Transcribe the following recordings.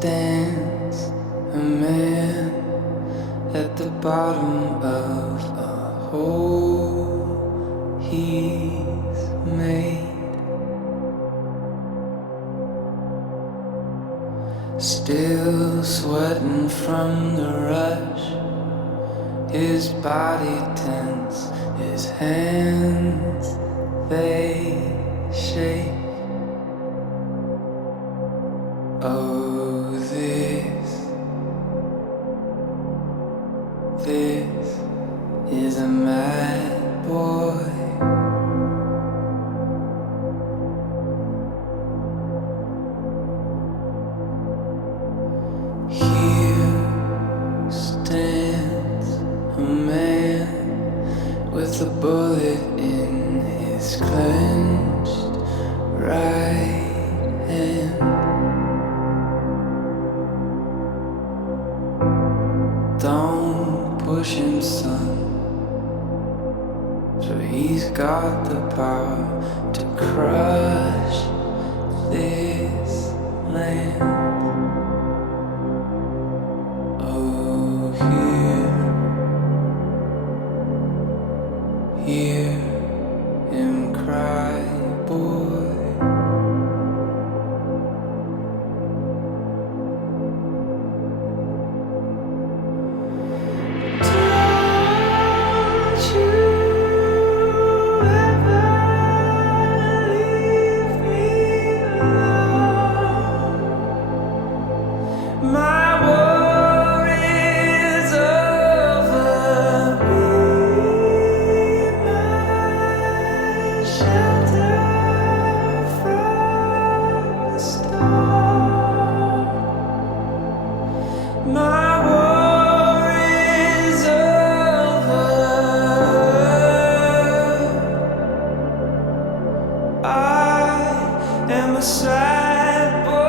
stands a man at the bottom of a hole he's made. Still sweating from the rush, his body tense, his hands, they shake. Oh, this is a mad boy. Here stands a man with a bullet in his clenched right hand. Don't push him, son, for he's got the power to crush this land. Oh, hear him cry, boy. I am a sad boy.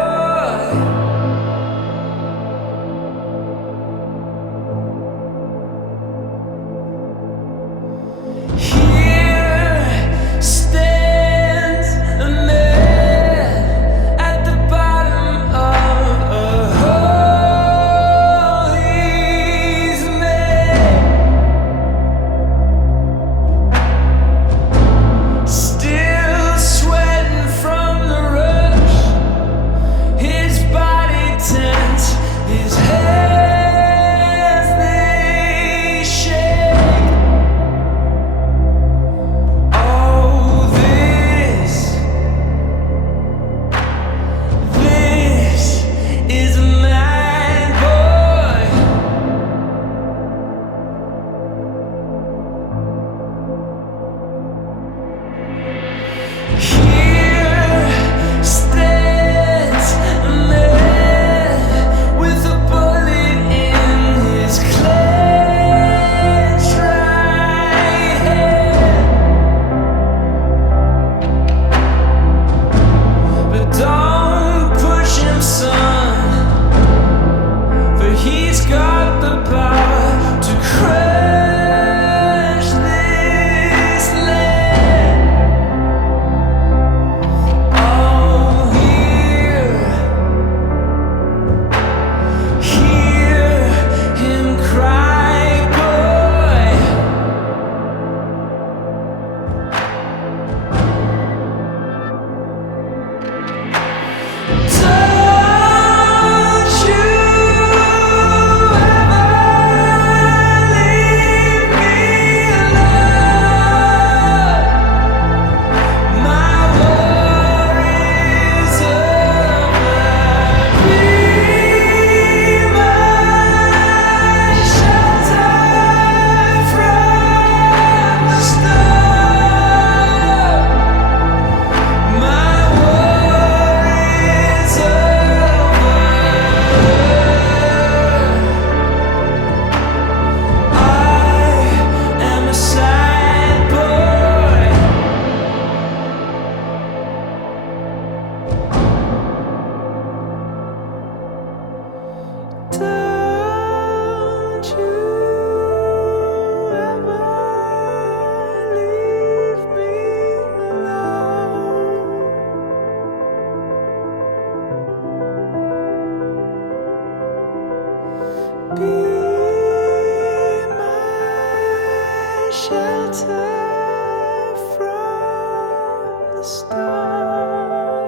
the start.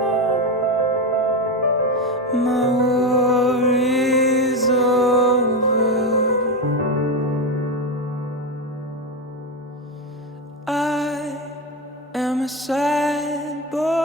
My war is over. I am a sad boy.